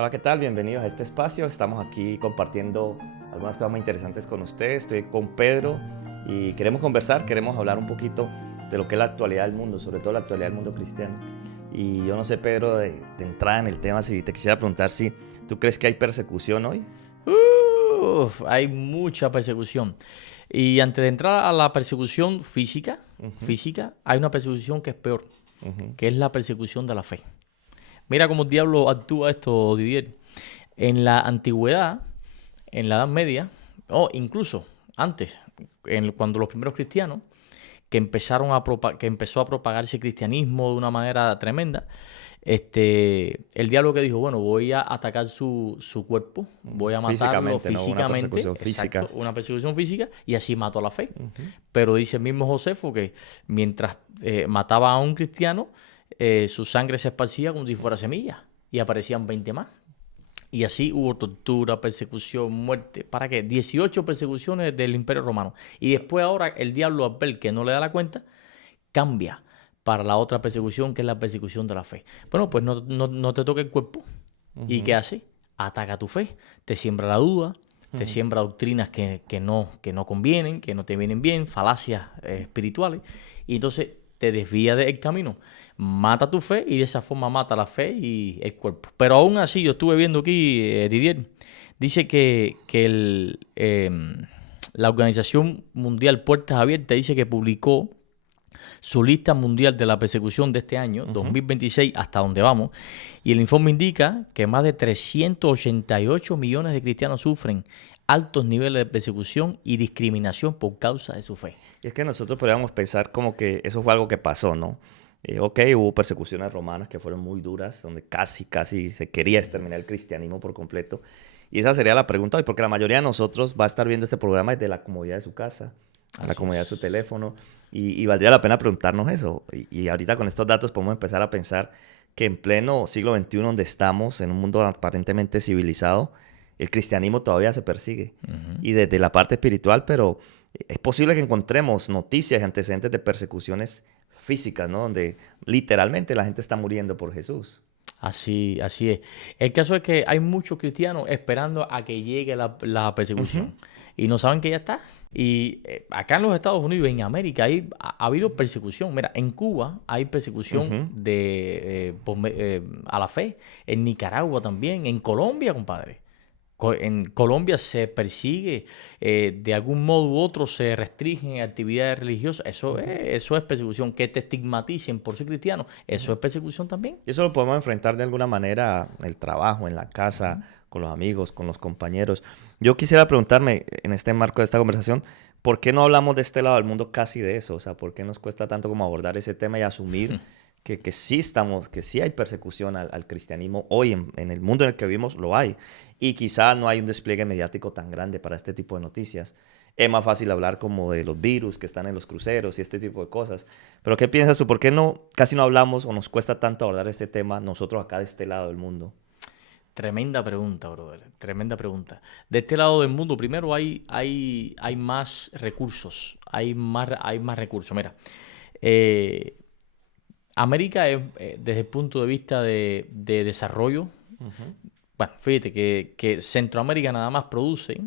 Hola, ¿qué tal? Bienvenidos a este espacio. Estamos aquí compartiendo algunas cosas muy interesantes con ustedes. Estoy con Pedro y queremos conversar, queremos hablar un poquito de lo que es la actualidad del mundo, sobre todo la actualidad del mundo cristiano. Y yo no sé, Pedro, de entrada en el tema, si te quisiera preguntar si tú crees que hay persecución hoy. Hay mucha persecución. Y antes de entrar a la persecución física, hay una persecución que es peor, que es la persecución de la fe. Mira cómo el diablo actúa esto, Didier. En la antigüedad, en la Edad Media, o incluso antes, cuando los primeros cristianos, que empezó a propagarse el cristianismo de una manera tremenda, el diablo que dijo, bueno, voy a atacar su cuerpo, voy a matarlo Físicamente, ¿no? Una físicamente, persecución física. exacto, una persecución física, y así mató a la fe. Pero dice el mismo Josefo que mientras mataba a un cristiano, su sangre se esparcía como si fuera semilla y aparecían 20 más. Y así hubo tortura, persecución, muerte. ¿Para qué? 18 persecuciones del Imperio Romano. Y después ahora el diablo, al ver que no le da la cuenta, cambia para la otra persecución, que es la persecución de la fe. Bueno, pues no te toca el cuerpo. ¿Y qué hace? Ataca tu fe, te siembra la duda, te siembra doctrinas que no convienen, que no te vienen bien, falacias espirituales, y entonces te desvía del camino. Mata tu fe y de esa forma mata la fe y el cuerpo. Pero aún así, yo estuve viendo aquí, Didier, dice que la Organización Mundial Puertas Abiertas dice que publicó su lista mundial de la persecución de este año, 2026, hasta donde vamos, y el informe indica que más de 388 millones de cristianos sufren altos niveles de persecución y discriminación por causa de su fe. Y es que nosotros podríamos pensar como que eso fue algo que pasó, ¿no? Ok, hubo persecuciones romanas que fueron muy duras, donde casi se quería exterminar el cristianismo por completo. Y esa sería la pregunta hoy, porque la mayoría de nosotros va a estar viendo este programa desde la comodidad de su casa, a la comodidad de su teléfono, y valdría la pena preguntarnos eso. Y ahorita con estos datos podemos empezar a pensar que en pleno siglo XXI, donde estamos, en un mundo aparentemente civilizado, el cristianismo todavía se persigue. Y desde la parte espiritual, pero es posible que encontremos noticias y antecedentes de persecuciones físicas, ¿no? Donde literalmente la gente está muriendo por Jesús. Así es. El caso es que hay muchos cristianos esperando a que llegue la persecución y no saben que ya está. Y acá en los Estados Unidos, en América, ha habido persecución. Mira, en Cuba hay persecución a la fe. En Nicaragua también. En Colombia, compadre. En Colombia se persigue, de algún modo u otro se restringen actividades religiosas. Eso es persecución. Que te estigmaticen por ser cristiano, eso es persecución también. Y eso lo podemos enfrentar de alguna manera en el trabajo, en la casa, con los amigos, con los compañeros. Yo quisiera preguntarme, en este marco de esta conversación, ¿por qué no hablamos de este lado del mundo casi de eso? O sea, ¿por qué nos cuesta tanto como abordar ese tema y asumir que sí hay persecución al cristianismo hoy en el mundo en el que vivimos? Lo hay. Y quizá no hay un despliegue mediático tan grande para este tipo de noticias. Es más fácil hablar como de los virus que están en los cruceros y este tipo de cosas. Pero ¿qué piensas tú? ¿Por qué casi no hablamos o nos cuesta tanto abordar este tema nosotros acá de este lado del mundo? Tremenda pregunta, brother. Tremenda pregunta. De este lado del mundo, primero hay más recursos. Hay más recursos. Mira, América es, desde el punto de vista de desarrollo, bueno, fíjate que Centroamérica nada más produce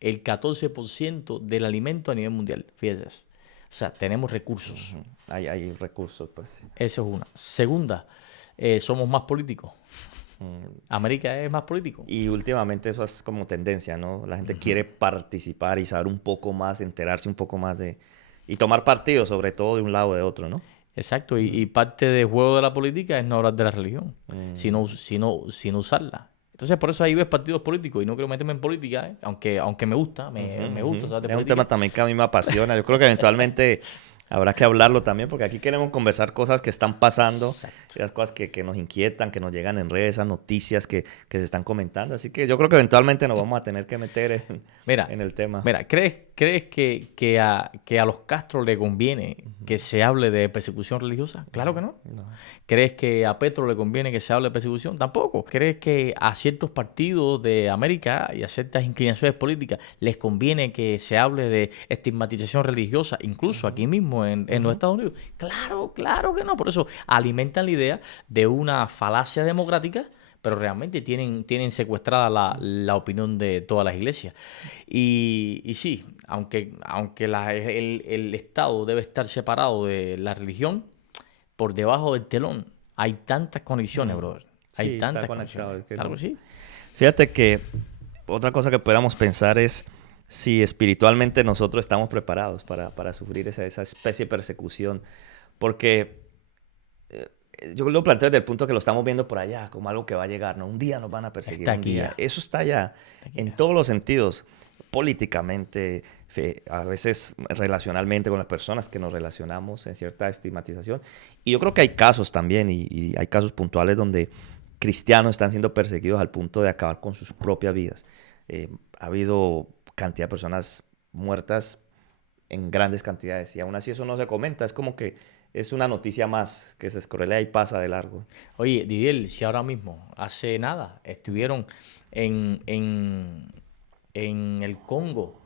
el 14% del alimento a nivel mundial. Fíjate eso. O sea, tenemos recursos. Hay recursos, pues. Esa es una. Segunda, somos más políticos. América es más político. Y últimamente eso es como tendencia, ¿no? La gente quiere participar y saber un poco más, enterarse un poco más y tomar partido, sobre todo de un lado o de otro, ¿no? Exacto. Y parte del juego de la política es no hablar de la religión, sino usarla. Entonces, por eso ahí ves partidos políticos y no quiero meterme en política, aunque me gusta, me gusta saber de Es un política. tema también que a mí me apasiona. Yo creo que eventualmente habrá que hablarlo también, porque aquí queremos conversar cosas que están pasando, Exacto. las cosas que nos inquietan, que nos llegan en redes, esas noticias que se están comentando. Así que yo creo que eventualmente nos vamos a tener que meter en el tema. Mira, ¿crees que a los Castro le conviene que se hable de persecución religiosa? Claro que no. No. ¿Crees que a Petro le conviene que se hable de persecución? Tampoco. ¿Crees que a ciertos partidos de América y a ciertas inclinaciones políticas les conviene que se hable de estigmatización religiosa, incluso aquí mismo en los Estados Unidos? Claro que no. Por eso alimentan la idea de una falacia democrática pero realmente tienen secuestrada la opinión de todas las iglesias. Y sí, aunque el Estado debe estar separado de la religión, por debajo del telón hay tantas conexiones, brother. Hay Sí, está tantas conectado. conexiones. Es que Claro que no. sí. Fíjate que otra cosa que podríamos pensar es si espiritualmente nosotros estamos preparados para sufrir esa especie de persecución. Porque yo lo planteo desde el punto que lo estamos viendo por allá, como algo que va a llegar, ¿no? Un día nos van a perseguir, Está un aquí día. ya. Eso está allá, Está aquí en ya. todos los sentidos, políticamente, a veces relacionalmente con las personas que nos relacionamos, en cierta estigmatización. Y yo creo que hay casos también, y hay casos puntuales donde cristianos están siendo perseguidos al punto de acabar con sus propias vidas. Ha habido cantidad de personas muertas en grandes cantidades y aún así eso no se comenta. Es como que es una noticia más que se escrolea y pasa de largo. Oye, Didier, si ahora mismo, hace nada, estuvieron en, en, en el Congo,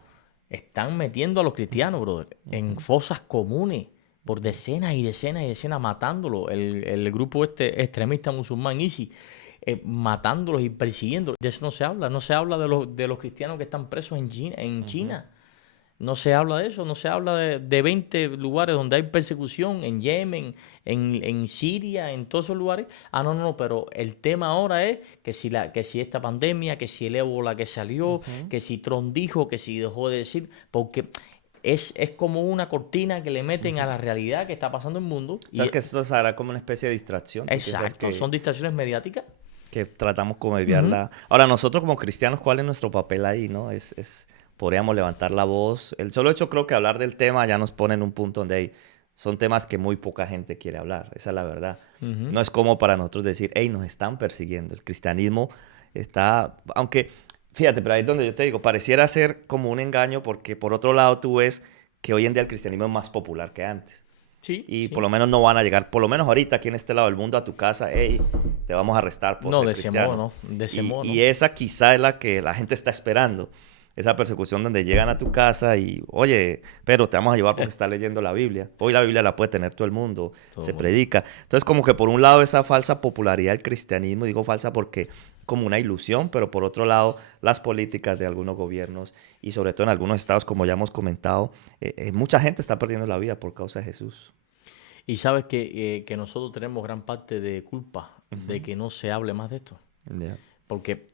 están metiendo a los cristianos, brother, en fosas comunes por decenas y decenas y decenas, matándolos. El grupo este extremista musulmán ISIS, matándolos y persiguiéndolos. De eso no se habla. No se habla de los cristianos que están presos en China. En Ujú. China. No se habla de eso, no se habla de 20 lugares donde hay persecución, en Yemen, en Siria, en todos esos lugares. Ah, no, pero el tema ahora es que si esta pandemia, que si el ébola que salió, Ujú. que si Trump dijo, que si dejó de decir, porque es como una cortina que le meten a Ujú. la realidad que está pasando en el mundo. O sea, Y que esto será como una especie de distracción. ¿Tú piensas exacto, son distracciones mediáticas. que tratamos como de Ujú. desviarla? Ahora, nosotros como cristianos, ¿cuál es nuestro papel ahí, no? Podríamos levantar la voz. El solo hecho creo que hablar del tema ya nos pone en un punto donde son temas que muy poca gente quiere hablar. Esa es la verdad. Ujú. No es como para nosotros decir, hey, nos están persiguiendo. El cristianismo está, aunque, fíjate, pero ahí es donde yo te digo, pareciera ser como un engaño porque por otro lado tú ves que hoy en día el cristianismo es más popular que antes. Sí, Y por sí. lo menos no van a llegar, por lo menos ahorita aquí en este lado del mundo, a tu casa, hey, te vamos a arrestar por No, ser de ese modo cristiano. no, de ese Y, modo y no. esa quizá es la que la gente está esperando. Esa persecución donde llegan a tu casa y, oye, pero te vamos a llevar porque estás leyendo la Biblia. Hoy la Biblia la puede tener todo el mundo, Todo el se mundo. predica. Entonces, como que por un lado esa falsa popularidad del cristianismo, digo falsa porque como una ilusión, pero por otro lado las políticas de algunos gobiernos y sobre todo en algunos estados, como ya hemos comentado, mucha gente está perdiendo la vida por causa de Jesús. Y sabes que nosotros tenemos gran parte de culpa de Ujú. que no se hable más de esto. Ya. Porque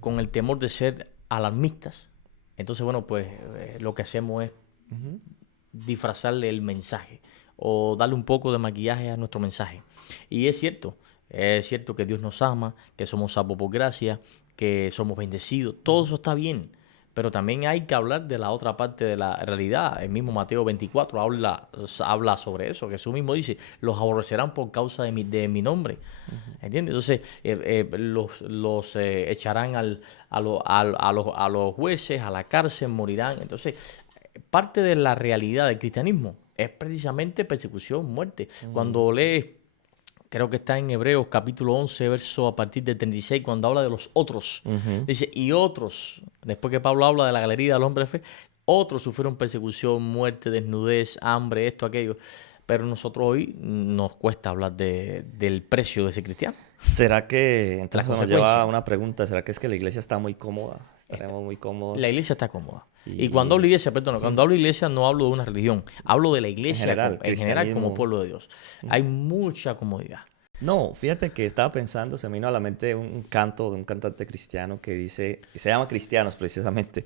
con el temor de ser alarmistas, entonces, bueno, pues lo que hacemos es Ujú. disfrazarle el mensaje o darle un poco de maquillaje a nuestro mensaje. Y es cierto que Dios nos ama, que somos salvos por gracia, que somos bendecidos, todo eso está bien. Pero también hay que hablar de la otra parte de la realidad. El mismo Mateo 24 habla sobre eso. Jesús mismo dice, los aborrecerán por causa de mi nombre. ¿Entiendes? Entonces, los echarán a los jueces, a la cárcel, morirán. Entonces, parte de la realidad del cristianismo es precisamente persecución, muerte. Mm. Cuando lees, creo que está en Hebreos capítulo 11, verso a partir del 36, cuando habla de los otros, Ujú. dice, y otros, después que Pablo habla de la galería del hombre de fe, otros sufrieron persecución, muerte, desnudez, hambre, esto, aquello. Pero nosotros hoy nos cuesta hablar del precio de ese cristiano, ¿Será que, las entonces nos lleva a consecuencias. una pregunta, ¿será que es que la iglesia está muy cómoda? Estaremos muy La cómodos iglesia está cómoda. Y cuando hablo y de iglesia, perdón, cuando hablo de iglesia no hablo de una religión, hablo de la en iglesia general, en general como cristianismo. pueblo de Dios. Hay mucha comodidad. No, fíjate que estaba pensando, se me vino a la mente un canto de un cantante cristiano que dice, y se llama Cristianos precisamente,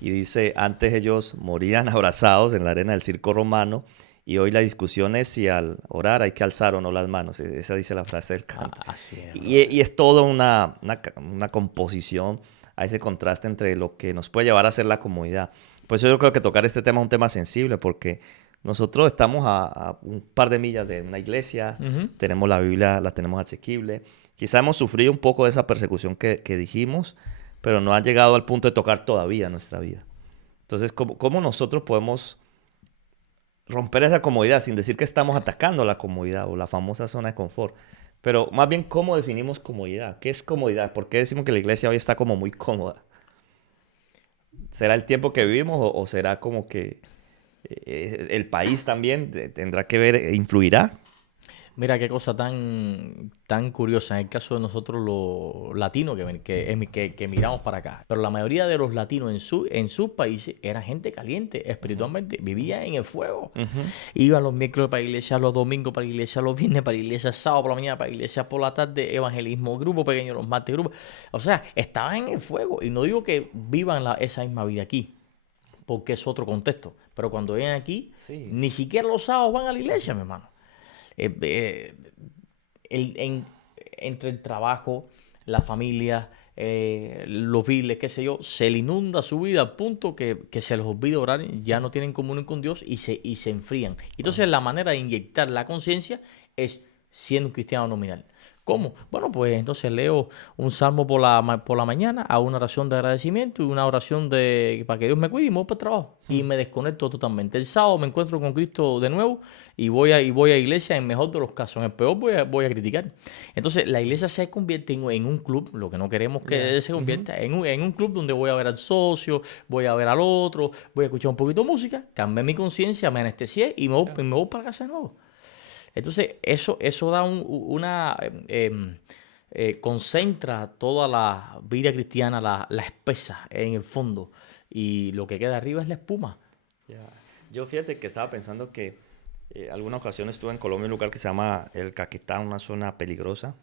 y dice, antes ellos morían abrazados en la arena del circo romano y hoy la discusión es si al orar hay que alzar o no las manos. Esa dice la frase del canto. Así es, brother. Y es toda una composición a ese contraste entre lo que nos puede llevar a ser la comodidad. Por eso yo creo que tocar este tema es un tema sensible, porque nosotros estamos a un par de millas de una iglesia, Ujú. tenemos la Biblia, la tenemos asequible. Quizá hemos sufrido un poco de esa persecución que dijimos, pero no ha llegado al punto de tocar todavía nuestra vida. Entonces, ¿cómo nosotros podemos romper esa comodidad sin decir que estamos atacando la comodidad o la famosa zona de confort? Pero más bien, ¿cómo definimos comodidad? ¿Qué es comodidad? ¿Por qué decimos que la iglesia hoy está como muy cómoda? ¿Será el tiempo que vivimos o será como que el país también tendrá que ver, influirá? Mira qué cosa tan curiosa en el caso de nosotros los latinos que miramos para acá. Pero la mayoría de los latinos en sus países eran gente caliente espiritualmente, vivían en el fuego. Ujú. Iban los miércoles para la iglesia, los domingos para la iglesia, los viernes para la iglesia, sábado por la mañana para la iglesia, por la tarde evangelismo, grupo pequeño los martes, grupo. O sea, estaban en el fuego. Y no digo que vivan esa misma vida aquí, porque es otro contexto. Pero cuando vienen aquí, Sí. ni siquiera los sábados van a la iglesia, mi hermano. Entre el trabajo, la familia, los biles, qué sé yo, se le inunda su vida al punto que se les olvida orar, ya no tienen comunión con Dios y se enfrían. Entonces la manera de inyectar la conciencia es siendo un cristiano nominal. ¿Cómo? Bueno, pues entonces leo un salmo por la mañana, hago una oración de agradecimiento y una oración para que Dios me cuide y me voy para el trabajo. Y me desconecto totalmente. El sábado me encuentro con Cristo de nuevo y voy a iglesia en el mejor de los casos. En el peor voy a criticar. Entonces la iglesia se convierte en un club, lo que no queremos que se convierta, en un club donde voy a ver al socio, voy a ver al otro, voy a escuchar un poquito de música, cambié mi conciencia, me anestesié y me voy para casa de nuevo. Entonces, eso da concentra toda la vida cristiana, la espesa en el fondo. Y lo que queda arriba es la espuma. Ya. Yo fíjate que estaba pensando que alguna ocasión estuve en Colombia, un lugar que se llama El Caquetá, una zona peligrosa.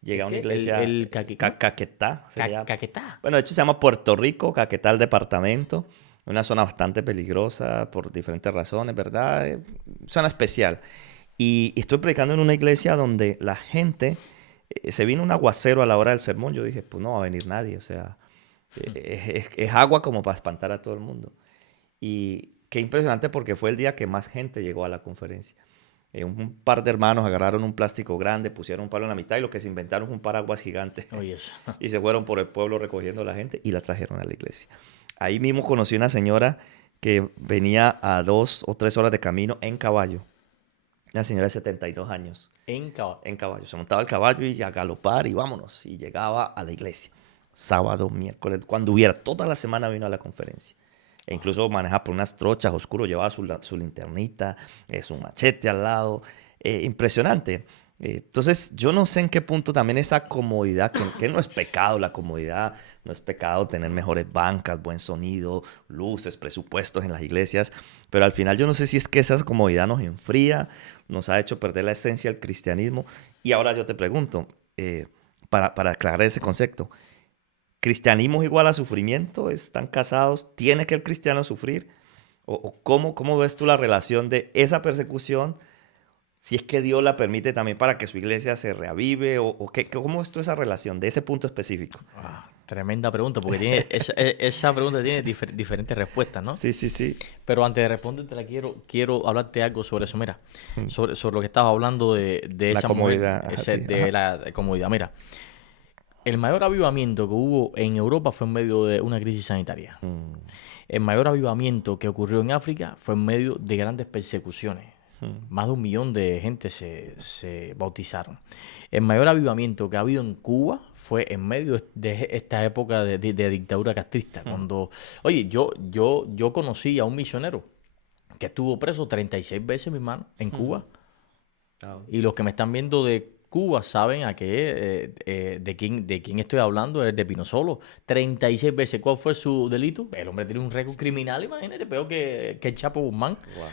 Llegué a una ¿Qué? iglesia, Caquetá. Caquetá. Bueno, de hecho se llama Puerto Rico, Caquetá el departamento. Una zona bastante peligrosa por diferentes razones, ¿verdad? Zona especial. Y estoy predicando en una iglesia donde la gente, se vino un aguacero a la hora del sermón. Yo dije, pues no va a venir nadie, o sea, es agua como para espantar a todo el mundo. Y qué impresionante porque fue el día que más gente llegó a la conferencia. Un par de hermanos agarraron un plástico grande, pusieron un palo en la mitad y lo que se inventaron fue un paraguas gigante. Oye, eso. Y se fueron por el pueblo recogiendo a la gente y la trajeron a la iglesia. Ahí mismo conocí una señora que venía a 2 o 3 horas de camino en caballo. Una señora de 72 años. En caballo. En caballo. Se montaba el caballo y a galopar y vámonos. Y llegaba a la iglesia. Sábado, miércoles, cuando hubiera. Toda la semana vino a la conferencia. E incluso manejaba por unas trochas oscuras, llevaba su linternita, su machete al lado. Impresionante. Entonces, yo no sé en qué punto también esa comodidad, que no es pecado, la comodidad, no es pecado tener mejores bancas, buen sonido, luces, presupuestos en las iglesias, pero al final yo no sé si es que esa comodidad nos enfría, nos ha hecho perder la esencia del cristianismo. Y ahora yo te pregunto, para aclarar ese concepto, ¿cristianismo es igual a sufrimiento? ¿Están casados? ¿Tiene que el cristiano sufrir? ¿O cómo ves tú la relación de esa persecución? Si es que Dios la permite también para que su iglesia se reavive, ¿cómo es toda esa relación de ese punto específico? Tremenda pregunta, porque esa pregunta tiene diferentes respuestas, ¿no? Sí, sí, sí. Pero antes de responderte, quiero hablarte algo sobre eso. Mira, sobre lo que estabas hablando de esa comodidad, mujer, de la comodidad. Mira, el mayor avivamiento que hubo en Europa fue en medio de una crisis sanitaria. El mayor avivamiento que ocurrió en África fue en medio de grandes persecuciones. Más de 1 millón de gente se bautizaron. El mayor avivamiento que ha habido en Cuba fue en medio de esta época de dictadura castrista. Cuando, oye, yo conocí a un misionero que estuvo preso 36 veces, mi hermano, en Cuba. Y los que me están viendo de Cuba saben de quién estoy hablando, es de Pino Solo. 36 veces. ¿Cuál fue su delito? El hombre tiene un récord criminal, imagínate, peor que el Chapo Guzmán. Wow.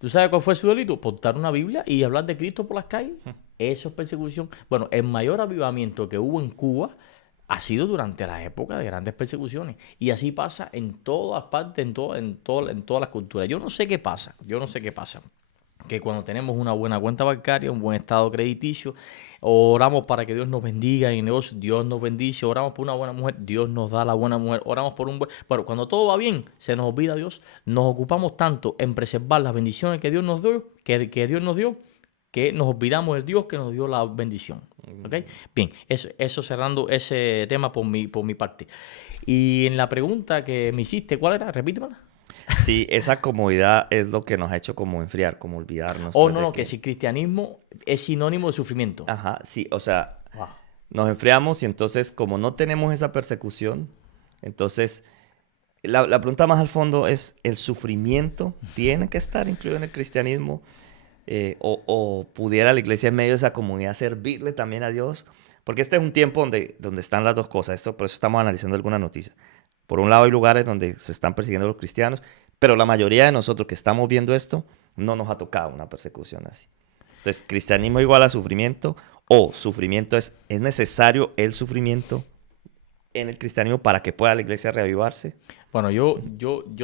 ¿Tú sabes cuál fue su delito? Portar una Biblia y hablar de Cristo por las calles. Eso es persecución. Bueno, el mayor avivamiento que hubo en Cuba ha sido durante la época de grandes persecuciones. Y así pasa en todas partes, en todas las culturas. Yo no sé qué pasa. Que cuando tenemos una buena cuenta bancaria, un buen estado crediticio, oramos para que Dios nos bendiga en el negocio, Dios nos bendice, oramos por una buena mujer, Dios nos da la buena mujer, oramos por un buen... Bueno, cuando todo va bien, se nos olvida Dios, nos ocupamos tanto en preservar las bendiciones que Dios nos dio, que nos olvidamos del Dios que nos dio la bendición. ¿Okay? Bien, eso cerrando ese tema por mi parte. Y en la pregunta que me hiciste, ¿cuál era? Repítemela. Sí, esa comodidad es lo que nos ha hecho como enfriar, como olvidarnos. Que si cristianismo es sinónimo de sufrimiento. Ajá, sí, o sea, nos enfriamos y entonces como no tenemos esa persecución, entonces la pregunta más al fondo es, ¿el sufrimiento tiene que estar incluido en el cristianismo? o pudiera la iglesia en medio de esa comunidad servirle también a Dios, porque este es un tiempo donde están las dos cosas. Por eso estamos analizando algunas noticias. Por un lado hay lugares donde se están persiguiendo a los cristianos, pero la mayoría de nosotros que estamos viendo esto no nos ha tocado una persecución así. Entonces, cristianismo igual a sufrimiento, o sufrimiento es necesario el sufrimiento en el cristianismo para que pueda la iglesia reavivarse. Bueno, yo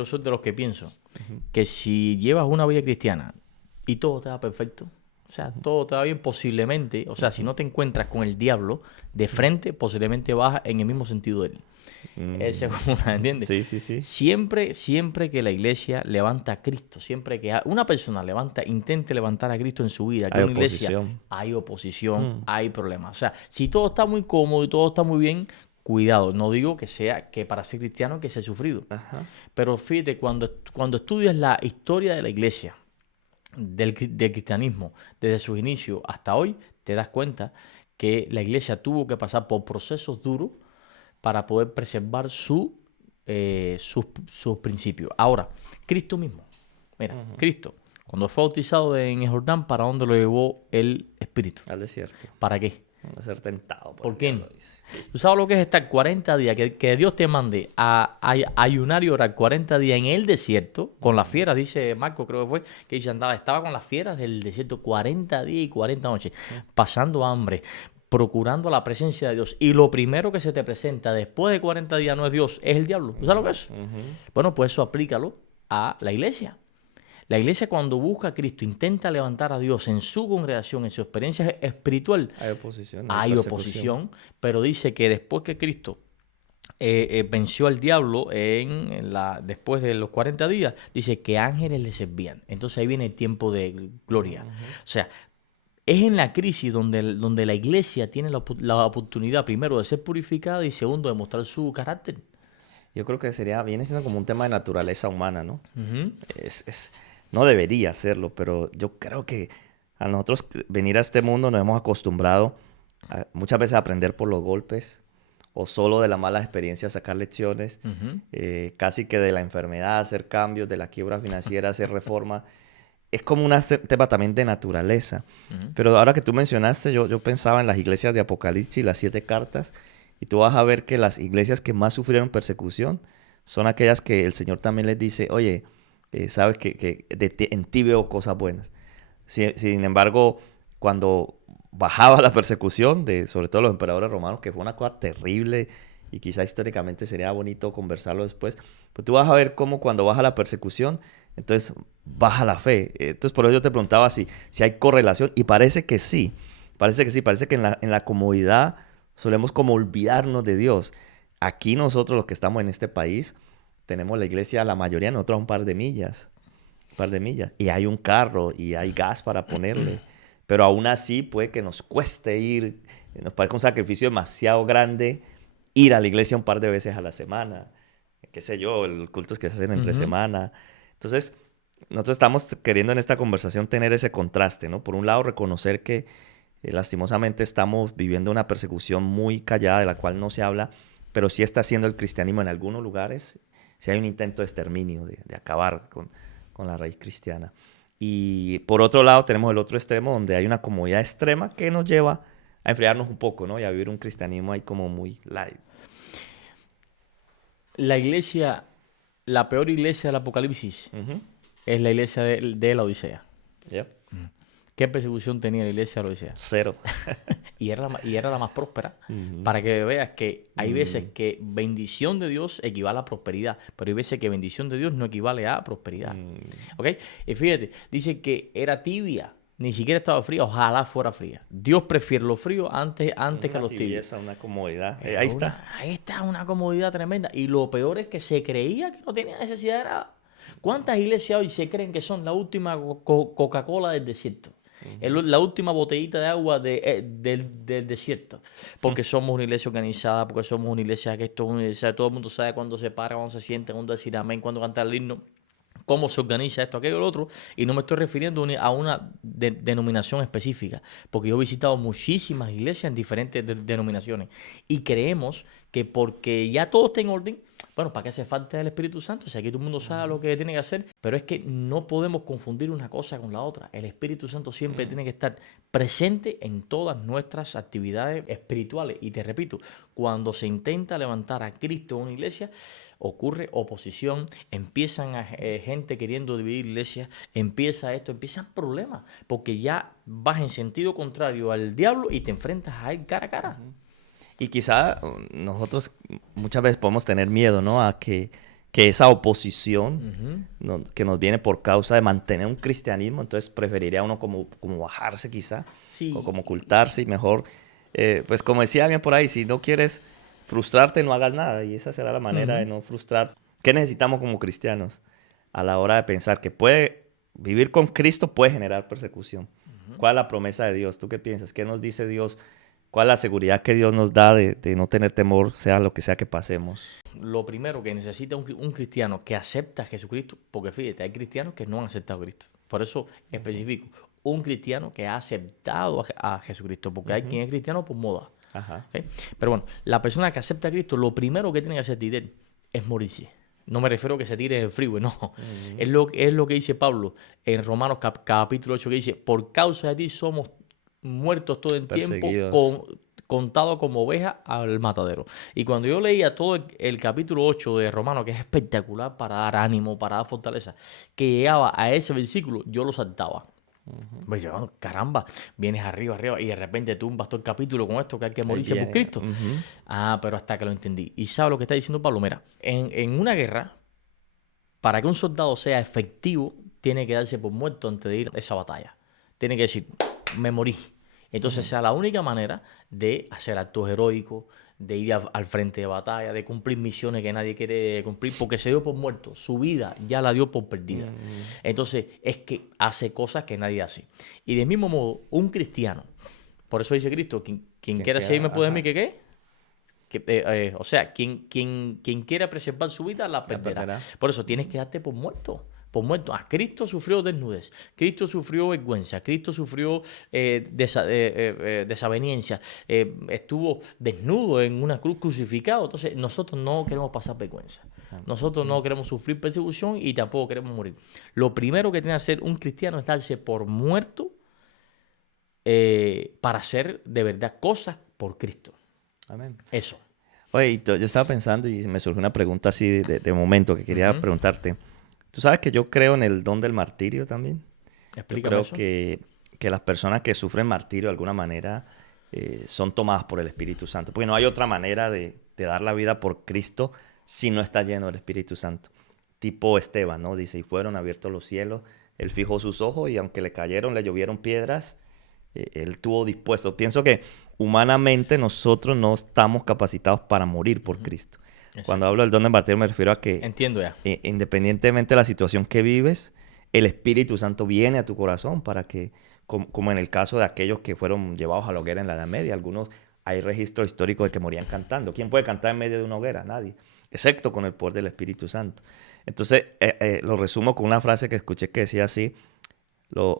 soy de los que pienso que si llevas una vida cristiana y todo te va perfecto, o sea, todo te va bien, posiblemente, o sea, si no te encuentras con el diablo de frente, posiblemente vas en el mismo sentido de él. Esa es una, ¿entiendes? Sí, sí, sí. Siempre que la iglesia levanta a Cristo, siempre que una persona intente levantar a Cristo en su vida, que Hay una iglesia, oposición. hay oposición, hay problemas. O sea, si todo está muy cómodo y todo está muy bien, cuidado. No digo que para ser cristiano que sea sufrido. Ajá. Pero fíjate, cuando estudias la historia de la iglesia, del cristianismo, desde sus inicios hasta hoy, te das cuenta que la iglesia tuvo que pasar por procesos duros para poder preservar sus principios. Ahora, Cristo mismo. Mira, Cristo, cuando fue bautizado en el Jordán, ¿para dónde lo llevó el Espíritu? Al desierto. ¿Para qué? A ser tentado. ¿Por qué? ¿Tú sabes lo que es estar 40 días? Que Dios te mande a ayunar y orar 40 días en el desierto, con las fieras, dice Marco, creo que fue, que dice estaba con las fieras del desierto 40 días y 40 noches, pasando hambre, procurando la presencia de Dios. Y lo primero que se te presenta después de 40 días no es Dios, es el diablo. ¿Tú sabes lo que es? Bueno, pues eso aplícalo a la iglesia. La iglesia, cuando busca a Cristo, intenta levantar a Dios en su congregación, en su experiencia espiritual. Hay oposición. Hay oposición, pero dice que después que Cristo venció al diablo después de los 40 días, dice que ángeles le servían. Entonces ahí viene el tiempo de gloria. O sea, es en la crisis donde la iglesia tiene la oportunidad, primero, de ser purificada y segundo, de mostrar su carácter. Yo creo que viene siendo como un tema de naturaleza humana, ¿no? No debería serlo, pero yo creo que a nosotros venir a este mundo nos hemos acostumbrado muchas veces a aprender por los golpes o solo de la mala experiencia sacar lecciones, casi que de la enfermedad hacer cambios, de la quiebra financiera hacer reforma. Es como un tema también de naturaleza. Pero ahora que tú mencionaste, yo pensaba en las iglesias de Apocalipsis, las 7 cartas, y tú vas a ver que las iglesias que más sufrieron persecución son aquellas que el Señor también les dice, oye, sabes que en ti veo cosas buenas. Sin embargo, cuando bajaba la persecución, sobre todo los emperadores romanos, que fue una cosa terrible y quizá históricamente sería bonito conversarlo después, pues tú vas a ver cómo cuando baja la persecución, entonces baja la fe. Entonces por eso yo te preguntaba si hay correlación, y parece que sí, parece que en la comodidad solemos como olvidarnos de Dios. Aquí nosotros los que estamos en este país, tenemos la iglesia, la mayoría de nosotros a un par de millas, y hay un carro y hay gas para ponerle, pero aún así puede que nos cueste ir, nos parece un sacrificio demasiado grande ir a la iglesia un par de veces a la semana, qué sé yo, los cultos que se hacen entre semana. Entonces, nosotros estamos queriendo en esta conversación tener ese contraste, ¿no? Por un lado, reconocer que lastimosamente estamos viviendo una persecución muy callada de la cual no se habla, pero sí está haciendo el cristianismo en algunos lugares. Sí hay un intento de exterminio, de acabar con la raíz cristiana. Y por otro lado tenemos el otro extremo donde hay una comodidad extrema que nos lleva a enfriarnos un poco, ¿no? Y a vivir un cristianismo ahí como muy light. La iglesia, la peor iglesia del Apocalipsis es la iglesia de la Odisea. Yep. ¿Qué persecución tenía la iglesia de la Odisea? 0. y era la más próspera. Para que veas que hay veces que bendición de Dios equivale a prosperidad, pero hay veces que bendición de Dios no equivale a prosperidad. ¿Ok? Y fíjate, dice que era tibia, ni siquiera estaba fría, ojalá fuera fría. Dios prefiere lo frío antes que los tibios. Una comodidad. Ahí está una comodidad tremenda. Y lo peor es que se creía que no tenía necesidad de nada. ¿Cuántas iglesias hoy se creen que son la última Coca-Cola del desierto? La última botellita de agua del desierto. Porque somos una iglesia organizada, porque somos una iglesia que esto es una iglesia, todo el mundo sabe cuándo se para, cuándo se sienta, cuándo decir amén, cuándo cantar el himno, cómo se organiza esto, aquello, lo otro. Y no me estoy refiriendo a una denominación específica, porque yo he visitado muchísimas iglesias en diferentes denominaciones y creemos que porque ya todo está en orden, Bueno, ¿para qué hace falta el Espíritu Santo? Si aquí todo el mundo sabe lo que tiene que hacer, pero es que no podemos confundir una cosa con la otra. El Espíritu Santo siempre tiene que estar presente en todas nuestras actividades espirituales. Y te repito, cuando se intenta levantar a Cristo en una iglesia, ocurre oposición, empiezan gente queriendo dividir iglesias, empiezan problemas, porque ya vas en sentido contrario al diablo y te enfrentas a él cara a cara. Y quizá nosotros muchas veces podemos tener miedo, ¿no? A que esa oposición que nos viene por causa de mantener un cristianismo, entonces preferiría uno como bajarse quizá, Sí. o como ocultarse y mejor, pues como decía alguien por ahí, si no quieres frustrarte, no hagas nada. Y esa será la manera de no frustrar. ¿Qué necesitamos como cristianos a la hora de pensar que vivir con Cristo puede generar persecución? ¿Cuál es la promesa de Dios? ¿Tú qué piensas? ¿Qué nos dice Dios? ¿Cuál es la seguridad que Dios nos da de no tener temor, sea lo que sea que pasemos? Lo primero que necesita un cristiano que acepta a Jesucristo, porque fíjate, hay cristianos que no han aceptado a Cristo. Por eso especifico, un cristiano que ha aceptado a Jesucristo, porque hay quien es cristiano por moda. Ajá. ¿Okay? Pero bueno, la persona que acepta a Cristo, lo primero que tiene que hacer Tider es morirse. No me refiero a que se tire en el freeway, no. Es lo que dice Pablo en Romanos capítulo 8, que dice, por causa de ti somos muertos todo el tiempo, Perseguidos. contado como ovejas al matadero. Y cuando yo leía todo el capítulo 8 de Romanos, que es espectacular para dar ánimo, para dar fortaleza, que llegaba a ese versículo, yo lo saltaba. Me decía, "Oh, caramba, vienes arriba, y de repente tumbas todo el capítulo con esto que hay que morirse por Cristo". Ah, pero hasta que lo entendí. ¿Y sabes lo que está diciendo Pablo? Mira, en una guerra, para que un soldado sea efectivo, tiene que darse por muerto antes de ir a esa batalla. Tiene que decir, me morí. Entonces, esa es la única manera de hacer actos heroicos, de ir al frente de batalla, de cumplir misiones que nadie quiere cumplir, porque se dio por muerto. Su vida ya la dio por perdida. Entonces, es que hace cosas que nadie hace. Y del mismo modo, un cristiano, por eso dice Cristo, quien quiera seguirme puede mí, ¿qué? O sea, quien quiera preservar su vida la perderá. Por eso tienes que darte por muerto. Por muerto. Cristo sufrió desnudez, Cristo sufrió vergüenza, Cristo sufrió desaveniencia, estuvo desnudo en una cruz crucificado. Entonces nosotros no queremos pasar vergüenza, nosotros no queremos sufrir persecución y tampoco queremos morir. Lo primero que tiene que hacer un cristiano es darse por muerto para hacer de verdad cosas por Cristo. Amén. Eso. Oye, yo estaba pensando y me surgió una pregunta así de momento que quería preguntarte. Tú sabes que yo creo en el don del martirio también. Explícame eso. Yo creo que las personas que sufren martirio de alguna manera son tomadas por el Espíritu Santo. Porque no hay otra manera de dar la vida por Cristo si no está lleno del Espíritu Santo. Tipo Esteban, ¿no? Dice, y fueron abiertos los cielos. Él fijó sus ojos y aunque le llovieron piedras, él estuvo dispuesto. Pienso que humanamente nosotros no estamos capacitados para morir por Cristo. Exacto. Cuando hablo del don del martirio me refiero a que entiendo ya. Independientemente de la situación que vives, el Espíritu Santo viene a tu corazón para que, como en el caso de aquellos que fueron llevados a la hoguera en la Edad Media, algunos hay registros históricos de que morían cantando. ¿Quién puede cantar en medio de una hoguera? Nadie, excepto con el poder del Espíritu Santo. Entonces, lo resumo con una frase que escuché que decía así: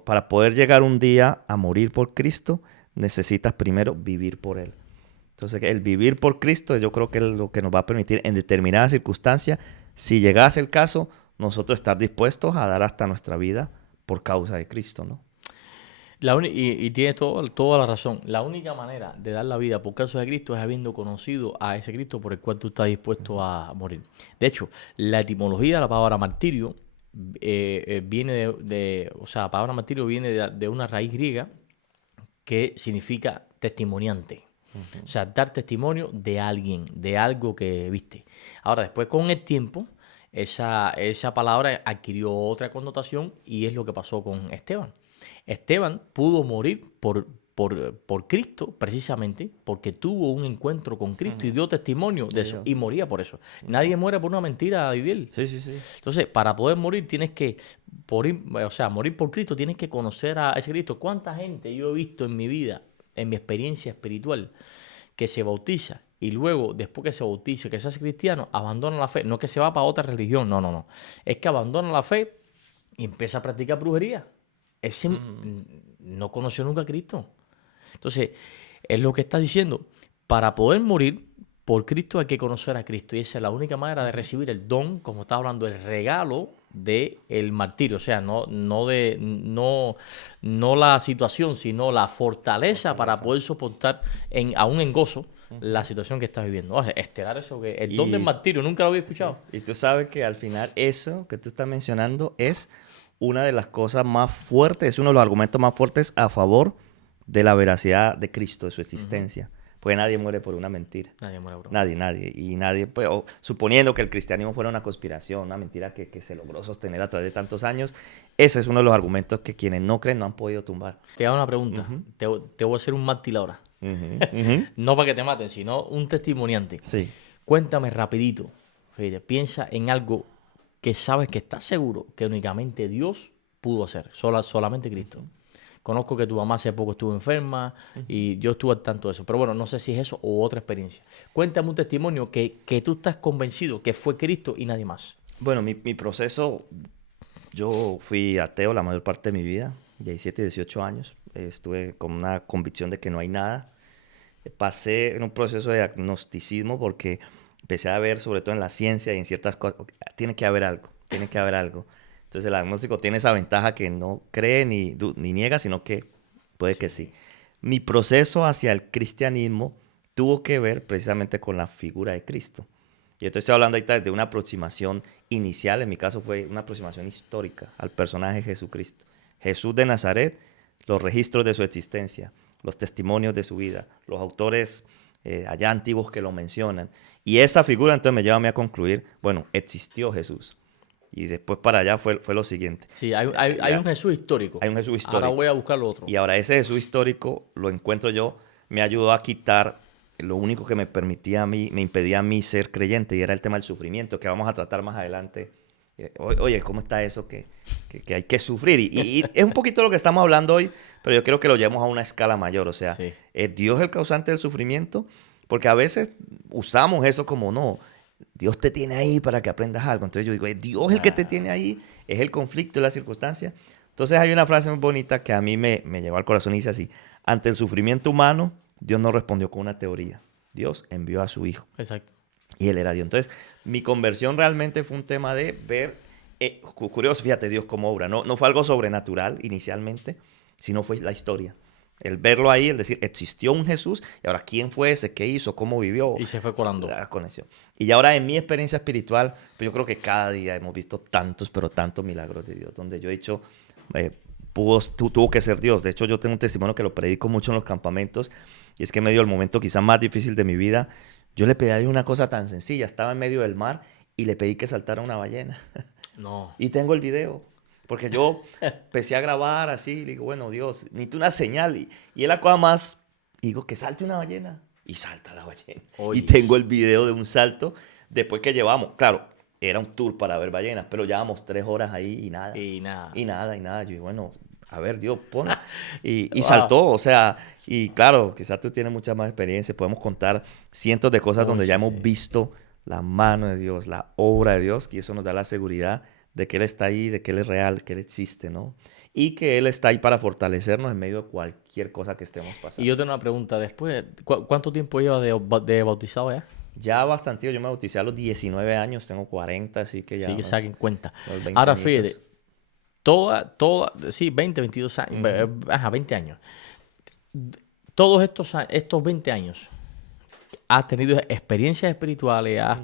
para poder llegar un día a morir por Cristo, necesitas primero vivir por Él. Entonces, el vivir por Cristo yo creo que es lo que nos va a permitir en determinadas circunstancias, si llegase el caso, nosotros estar dispuestos a dar hasta nuestra vida por causa de Cristo, ¿no? Y tienes toda la razón. La única manera de dar la vida por causa de Cristo es habiendo conocido a ese Cristo por el cual tú estás dispuesto a morir. De hecho, la etimología de la palabra martirio viene la palabra martirio viene de una raíz griega que significa testimoniante. O sea, dar testimonio de alguien, de algo que viste. Ahora, después con el tiempo, esa palabra adquirió otra connotación y es lo que pasó con Esteban. Esteban pudo morir por Cristo precisamente porque tuvo un encuentro con Cristo y dio testimonio de eso y moría por eso. Nadie muere por una mentira, Didier. Sí. Entonces, para poder morir tienes que morir por Cristo, tienes que conocer a ese Cristo. ¿Cuánta gente yo he visto en mi vida, en mi experiencia espiritual, que se bautiza y luego, después que se bautiza, que se hace cristiano, abandona la fe? No que se va para otra religión, no. Es que abandona la fe y empieza a practicar brujería. Ese no conoció nunca a Cristo. Entonces, es lo que está diciendo. Para poder morir, Por Cristo hay que conocer a Cristo y esa es la única manera de recibir el don, como estaba hablando, el regalo del martirio. O sea, no la situación, sino la fortaleza para poder soportar aún en gozo la situación que estás viviendo. Estelar eso, que el don del martirio, nunca lo había escuchado. Sí. Y tú sabes que al final eso que tú estás mencionando es una de las cosas más fuertes, es uno de los argumentos más fuertes a favor de la veracidad de Cristo, de su existencia. Porque nadie muere por una mentira. Nadie muere, bro. Nadie. Y nadie, pues, suponiendo que el cristianismo fuera una conspiración, una mentira que se logró sostener a través de tantos años, ese es uno de los argumentos que quienes no creen no han podido tumbar. Te hago una pregunta. Te voy a hacer un mártir ahora. No para que te maten, sino un testimoniante. Sí. Cuéntame rapidito. Fíjate, piensa en algo que sabes que estás seguro que únicamente Dios pudo hacer. Solamente Cristo. Conozco que tu mamá hace poco estuvo enferma y yo estuve al tanto de eso. Pero bueno, no sé si es eso o otra experiencia. Cuéntame un testimonio que tú estás convencido que fue Cristo y nadie más. Bueno, mi proceso, yo fui ateo la mayor parte de mi vida, 17, 18 años. Estuve con una convicción de que no hay nada. Pasé en un proceso de agnosticismo porque empecé a ver, sobre todo en la ciencia y en ciertas cosas, tiene que haber algo. Entonces el agnóstico tiene esa ventaja que no cree ni niega, sino que puede que sí. Mi proceso hacia el cristianismo tuvo que ver precisamente con la figura de Cristo. Y esto estoy hablando ahorita de una aproximación inicial, en mi caso fue una aproximación histórica al personaje de Jesucristo. Jesús de Nazaret, los registros de su existencia, los testimonios de su vida, los autores allá antiguos que lo mencionan. Y esa figura entonces me lleva a mí a concluir, bueno, existió Jesús. Y después para allá fue lo siguiente. Sí, hay un Jesús histórico. Hay un Jesús histórico. Ahora voy a buscar lo otro. Y ahora ese Jesús histórico lo encuentro yo, me ayudó a quitar lo único que me impedía a mí ser creyente, y era el tema del sufrimiento, que vamos a tratar más adelante. Oye, ¿cómo está eso que hay que sufrir? Y es un poquito lo que estamos hablando hoy, pero yo creo que lo llevamos a una escala mayor. O sea, sí. ¿Es Dios el causante del sufrimiento? Porque a veces usamos eso como no. Dios te tiene ahí para que aprendas algo. Entonces yo digo, ¿es Dios el que te tiene ahí? ¿Es el conflicto, la circunstancia? Entonces hay una frase muy bonita que a mí me llegó al corazón y dice así: ante el sufrimiento humano, Dios no respondió con una teoría. Dios envió a su Hijo. Exacto. Y Él era Dios. Entonces, mi conversión realmente fue un tema de ver, curioso, fíjate Dios cómo obra. No fue algo sobrenatural inicialmente, sino fue la historia. El verlo ahí, el decir, existió un Jesús, y ahora, ¿quién fue ese? ¿Qué hizo? ¿Cómo vivió? Y se fue colando. La conexión. Y ahora en mi experiencia espiritual, pues yo creo que cada día hemos visto tantos, pero tantos milagros de Dios, donde yo he dicho, tuvo que ser Dios. De hecho, yo tengo un testimonio que lo predico mucho en los campamentos, y es que en medio del momento quizás más difícil de mi vida, yo le pedí a Dios una cosa tan sencilla. Estaba en medio del mar y le pedí que saltara una ballena. No. Y tengo el video. Porque yo empecé a grabar así, y le digo, bueno, Dios, necesito una señal. Y él acaba más, y digo, que salte una ballena. Y salta la ballena. Oye. Y tengo el video de un salto después que llevamos. Claro, era un tour para ver ballenas, pero llevamos 3 horas ahí y nada. Y nada. Y nada. Yo digo, bueno, a ver, Dios, pon. Y saltó, o sea, y claro, quizás tú tienes mucha más experiencia. Podemos contar cientos de cosas donde ya hemos visto la mano de Dios, la obra de Dios, y eso nos da la seguridad de que Él está ahí, de que Él es real, que Él existe, ¿no? Y que Él está ahí para fortalecernos en medio de cualquier cosa que estemos pasando. Y yo tengo una pregunta después. ¿Cuánto tiempo llevas de bautizado ya? Ya bastante. Yo me bauticé a los 19 años, tengo 40, así que ya... Sí, que saquen cuenta. 20 Ahora, añitos. fíjate, sí, 20, 22 años, 20 años. Todos estos 20 años, has tenido experiencias espirituales, has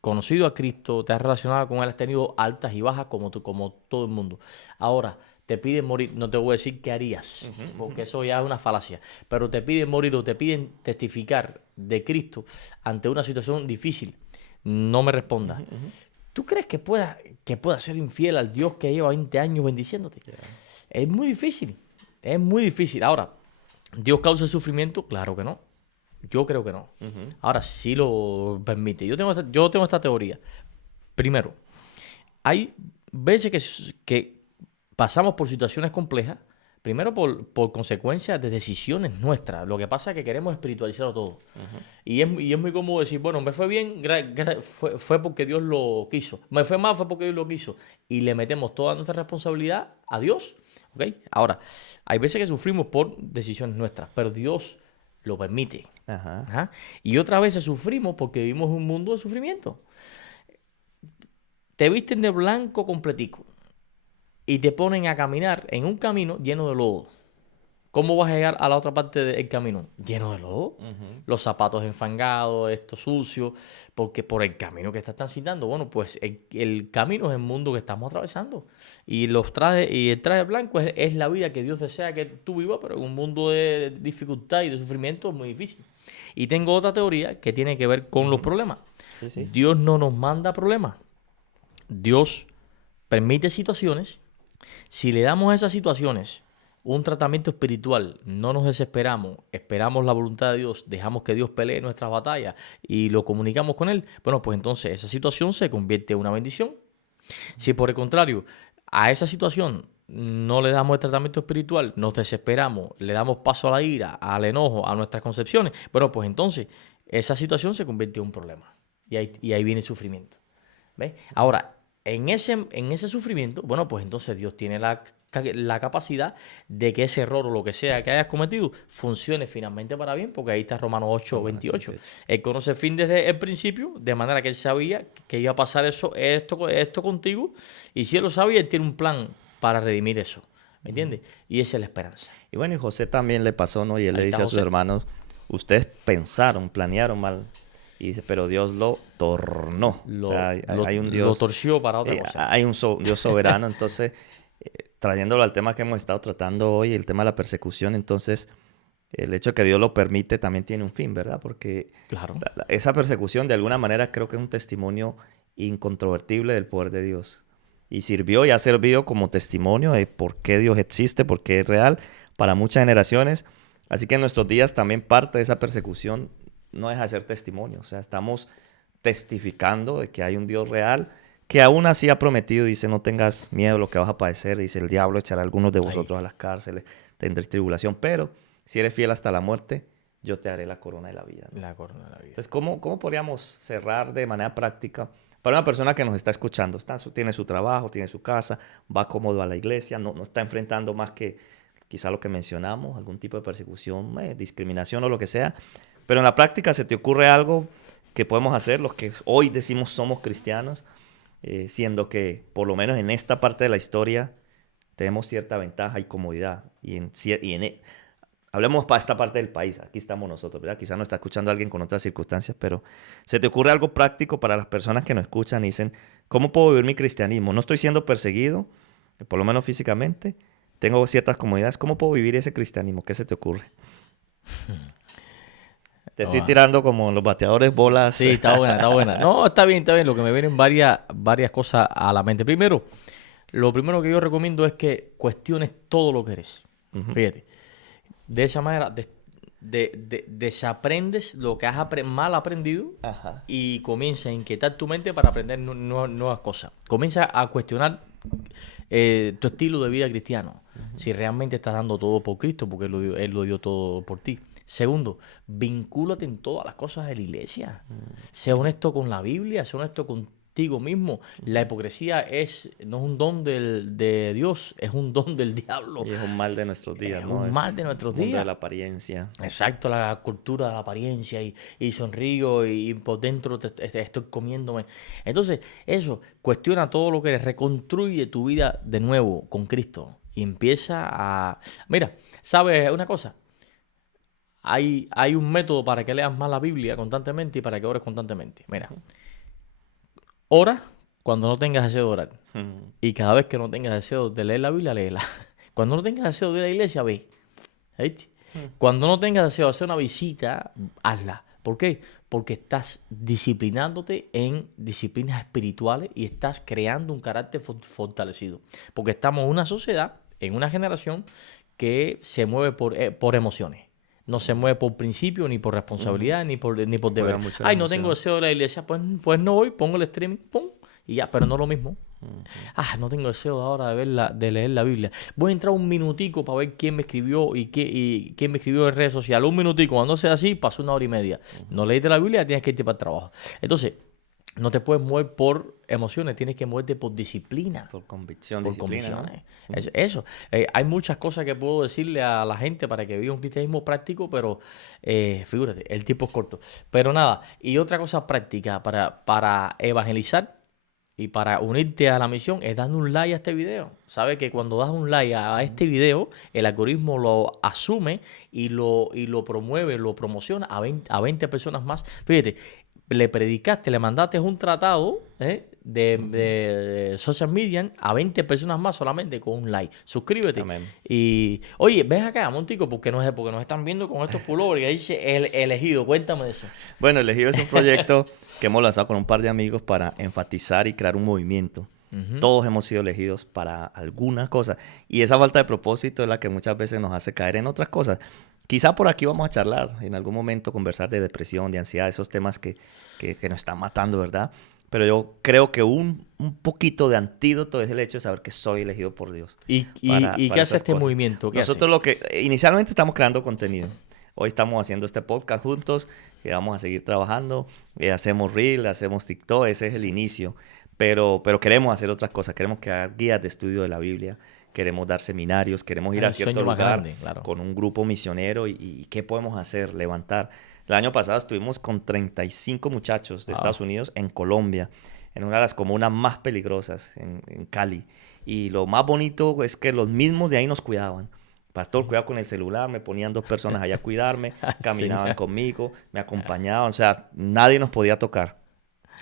conocido a Cristo, te has relacionado con Él, has tenido altas y bajas como todo el mundo. Ahora, te piden morir, no te voy a decir qué harías, porque eso ya es una falacia, pero te piden morir o te piden testificar de Cristo ante una situación difícil. No me respondas. ¿Tú crees que pueda ser infiel al Dios que lleva 20 años bendiciéndote? Yeah. Es muy difícil. Ahora, ¿Dios causa el sufrimiento? Claro que no. Yo creo que no. Ahora sí lo permite. Yo tengo esta teoría. Primero, hay veces que pasamos por situaciones complejas, primero por consecuencias de decisiones nuestras. Lo que pasa es que queremos espiritualizarlo todo. Y es muy cómodo decir, bueno, me fue bien, fue porque Dios lo quiso. Me fue mal, fue porque Dios lo quiso. Y le metemos toda nuestra responsabilidad a Dios. ¿Okay? Ahora, hay veces que sufrimos por decisiones nuestras, pero Dios lo permite. Ajá. Ajá. Y otras veces sufrimos porque vivimos en un mundo de sufrimiento. Te visten de blanco completico y te ponen a caminar en un camino lleno de lodo. ¿Cómo vas a llegar a la otra parte del camino? Lleno de lodo. Los zapatos enfangados, esto sucio, porque por el camino que estás transitando. Bueno, pues el camino es el mundo que estamos atravesando. Y el traje blanco es la vida que Dios desea que tú vivas, pero en un mundo de dificultad y de sufrimiento es muy difícil. Y tengo otra teoría que tiene que ver con los problemas. Sí, sí. Dios no nos manda problemas. Dios permite situaciones. Si le damos a esas situaciones un tratamiento espiritual, no nos desesperamos, esperamos la voluntad de Dios, dejamos que Dios pelee nuestras batallas y lo comunicamos con Él, bueno, pues entonces esa situación se convierte en una bendición. Si por el contrario, a esa situación no le damos el tratamiento espiritual, nos desesperamos, le damos paso a la ira, al enojo, a nuestras concepciones, bueno, pues entonces esa situación se convierte en un problema y ahí viene el sufrimiento. ¿Ves? Ahora, en ese sufrimiento, bueno, pues entonces Dios tiene la capacidad de que ese error o lo que sea que hayas cometido funcione finalmente para bien, porque ahí está Romanos 8:28. Él conoce el fin desde el principio, de manera que él sabía que iba a pasar esto contigo, y si él lo sabía, él tiene un plan para redimir eso. ¿Me entiendes? Y esa es la esperanza. Y bueno, y José también le pasó, ¿no? Y él le Ahí dice está a sus José. hermanos, ustedes pensaron, planearon mal. Y dice, pero Dios lo tornó. O sea, hay un Dios. Lo torció para otra cosa. Hay un Dios soberano. Entonces, trayéndolo al tema que hemos estado tratando hoy, el tema de la persecución, entonces, el hecho de que Dios lo permite también tiene un fin, ¿verdad? Porque Claro. esa persecución, de alguna manera, creo que es un testimonio incontrovertible del poder de Dios. Y sirvió y ha servido como testimonio de por qué Dios existe, por qué es real para muchas generaciones. Así que en nuestros días también parte de esa persecución no deja de ser testimonio. O sea, estamos testificando de que hay un Dios real que aún así ha prometido, dice, no tengas miedo de lo que vas a padecer. Dice, el diablo echará a algunos de vosotros a las cárceles, tendréis tribulación, pero si eres fiel hasta la muerte, yo te haré la corona de la vida, ¿no? La corona de la vida. Entonces, ¿cómo podríamos cerrar de manera práctica para una persona que nos está escuchando? Tiene su trabajo, tiene su casa, va cómodo a la iglesia, no está enfrentando más que quizá lo que mencionamos, algún tipo de persecución, discriminación o lo que sea. Pero en la práctica, ¿se te ocurre algo que podemos hacer los que hoy decimos somos cristianos? Siendo que por lo menos en esta parte de la historia tenemos cierta ventaja y comodidad. Hablemos para esta parte del país, aquí estamos nosotros, ¿verdad? Quizás no está escuchando a alguien con otras circunstancias, pero ¿se te ocurre algo práctico para las personas que nos escuchan y dicen, ¿cómo puedo vivir mi cristianismo? No estoy siendo perseguido, por lo menos físicamente, tengo ciertas comodidades, ¿cómo puedo vivir ese cristianismo? ¿Qué se te ocurre? Te estoy tirando como los bateadores bolas. Sí, está buena, está buena. No, está bien, está bien. Lo que me vienen varias cosas a la mente. Primero, lo primero que yo recomiendo es que cuestiones todo lo que eres. Fíjate. De esa manera desaprendes lo que has mal aprendido. Ajá. Y comienza a inquietar tu mente para aprender nuevas cosas. Comienza a cuestionar tu estilo de vida cristiano. Si realmente estás dando todo por Cristo, porque Él lo dio todo por ti. Segundo, vincúlate en todas las cosas de la iglesia. Sé honesto con la Biblia, sé honesto contigo mismo. La hipocresía no es un don de Dios, es un don del diablo. Y es un mal de nuestros días, ¿no? Un mal de nuestros días. Mundo de la apariencia. Exacto, la cultura de la apariencia y sonrío y por dentro estoy comiéndome. Entonces, eso, cuestiona todo lo que eres, reconstruye tu vida de nuevo con Cristo y empieza a... Mira, ¿sabes una cosa? Hay un método para que leas más la Biblia constantemente y para que ores constantemente. Mira, ora cuando no tengas deseo de orar. Y cada vez que no tengas deseo de leer la Biblia, léela. Cuando no tengas deseo de ir a la iglesia, ve. ¿Viste? Cuando no tengas deseo de hacer una visita, hazla. ¿Por qué? Porque estás disciplinándote en disciplinas espirituales y estás creando un carácter fortalecido. Porque estamos en una sociedad, en una generación que se mueve por emociones. No se mueve por principio, ni por responsabilidad, ni por deber. Ay, no tengo deseo de la iglesia, pues no voy, pongo el streaming, pum, y ya, pero no es lo mismo. No tengo deseo ahora de leer la Biblia. Voy a entrar un minutico para ver quién me escribió y quién me escribió en redes sociales. Un minutico, cuando sea así, pasó 1 hora y media. No leíste la Biblia, tienes que irte para el trabajo. Entonces, no te puedes mover por emociones, tienes que moverte por disciplina. Por convicción, Por disciplina, ¿no? convicciones. Eso. Hay muchas cosas que puedo decirle a la gente para que viva un cristianismo práctico, pero figúrate, el tiempo es corto. Pero nada, y otra cosa práctica para evangelizar y para unirte a la misión es dando un like a este video. Sabes que cuando das un like a este video, el algoritmo lo asume y lo promueve, lo promociona a 20 personas más. Fíjate, le predicaste, le mandaste un tratado de social media a 20 personas más solamente con un like. Suscríbete. Amén. Y, oye, ven acá, Montico, porque nos están viendo con estos pullovers que dice el elegido. Cuéntame de eso. Bueno, Elegido es un proyecto que hemos lanzado con un par de amigos para enfatizar y crear un movimiento. Todos hemos sido elegidos para alguna cosa. Y esa falta de propósito es la que muchas veces nos hace caer en otras cosas. Quizá por aquí vamos a charlar, en algún momento conversar de depresión, de ansiedad, esos temas que nos están matando, ¿verdad? Pero yo creo que un poquito de antídoto es el hecho de saber que soy elegido por Dios. ¿Y para qué hace estas este cosas. movimiento? ¿Qué Nosotros lo que inicialmente estamos creando contenido. Hoy estamos haciendo este podcast juntos, que vamos a seguir trabajando. Hacemos Reel, hacemos TikTok, ese es el inicio. Pero queremos hacer otras cosas. Queremos crear guías de estudio de la Biblia. Queremos dar seminarios. Queremos ir a cierto lugar grande, claro. con un grupo misionero. ¿Y qué podemos hacer? Levantar. El año pasado estuvimos con 35 muchachos de Estados Unidos en Colombia, en una de las comunas más peligrosas, en Cali. Y lo más bonito es que los mismos de ahí nos cuidaban. Pastor, cuidado con el celular, me ponían 2 personas allá a cuidarme, caminaban conmigo, me acompañaban, o sea, nadie nos podía tocar.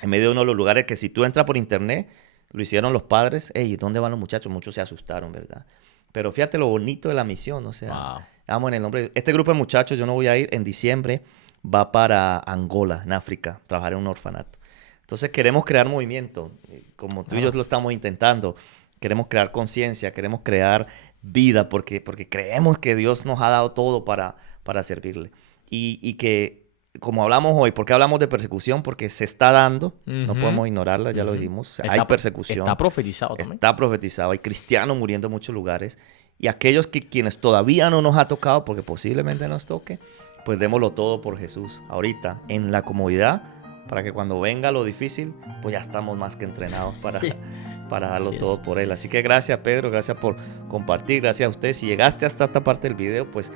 En medio de uno de los lugares que si tú entras por internet, lo hicieron los padres, hey, ¿dónde van los muchachos? Muchos se asustaron, ¿verdad? Pero fíjate lo bonito de la misión, o sea, vamos en el nombre. Este grupo de muchachos, yo no voy a ir en diciembre, va para Angola, en África, trabajar en un orfanato. Entonces queremos crear movimiento, como tú y yo lo estamos intentando. Queremos crear conciencia, queremos crear vida, porque creemos que Dios nos ha dado todo para servirle. Y que, como hablamos hoy, ¿por qué hablamos de persecución? Porque se está dando, no podemos ignorarla, ya lo dijimos. O sea, hay persecución. Está profetizado también. Está profetizado, hay cristianos muriendo en muchos lugares. Y aquellos quienes todavía no nos ha tocado, porque posiblemente nos toque, pues démoslo todo por Jesús. Ahorita, en la comodidad, para que cuando venga lo difícil, pues ya estamos más que entrenados para darlo todo por Él. Así que gracias, Pedro, gracias por compartir, gracias a usted. Si llegaste hasta esta parte del video, pues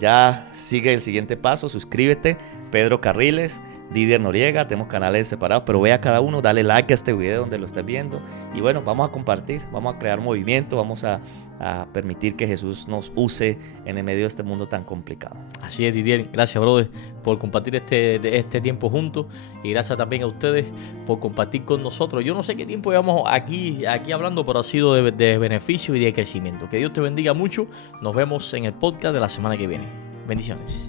ya sigue el siguiente paso, suscríbete, Pedro Carriles, Didier Noriega, tenemos canales separados, pero ve a cada uno, dale like a este video donde lo estés viendo. Y bueno, vamos a compartir, vamos a crear movimiento, vamos a permitir que Jesús nos use en el medio de este mundo tan complicado. Así es, Didier. Gracias, brother, por compartir este tiempo juntos. Y gracias también a ustedes por compartir con nosotros. Yo no sé qué tiempo llevamos aquí hablando, pero ha sido de beneficio y de crecimiento. Que Dios te bendiga mucho. Nos vemos en el podcast de la semana que viene. Bendiciones.